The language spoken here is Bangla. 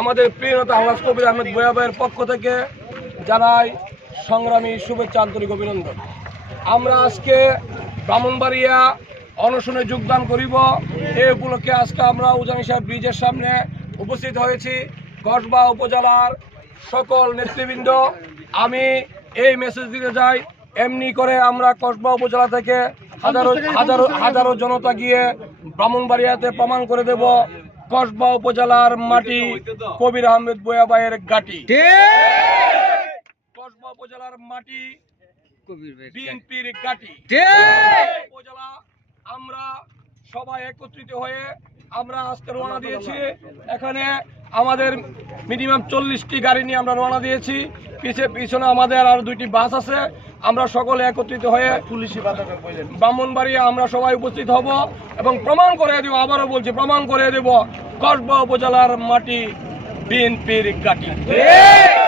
আমাদের প্রিয়তা আলহাজ কবির আহমেদ ভূঁইয়া ভাইয়ের পক্ষ থেকে জানাই সংগ্রামী শুভেচ্ছা, আন্তরিক অভিনন্দন। আমরা আজকে ব্রাহ্মণবাড়িয়া অনশনে যোগদান করিব। এই উপলক্ষে আজকে আমরা উজানি সাহেব ব্রিজের সামনে উপস্থিত হয়েছি। কসবা উপজেলার সকল নেতৃবৃন্দ, আমি এই মেসেজ দিতে যাই, এমনি করে আমরা কসবা উপজেলা থেকে হাজারো জনতা গিয়ে ব্রাহ্মণবাড়িয়াতে প্রমাণ করে দেব কসবা উপজেলার মাটি কবির আহমেদ ভূঁইয়া ভাইয়ের ঘাঁটি। কসবা উপজেলার মাটি বিএনপির ঘাঁটি। উপজেলা আমরা সবাই একত্রিত হয়ে আমরা আজকে রওনা দিয়েছি। এখানে আমাদের মিনিমাম 40টি গাড়ি নিয়ে আমরা রওনা দিয়েছি। পিছনে আমাদের আর 2টি বাস আছে। আমরা সকলে একত্রিত হয়ে ব্রাহ্মণবাড়িয়া আমরা সবাই উপস্থিত হব এবং প্রমাণ করে দেব, আবারও বলছি, প্রমাণ করে দেব কসবা উপজেলার মাটি বিএনপির ঘাঁটি।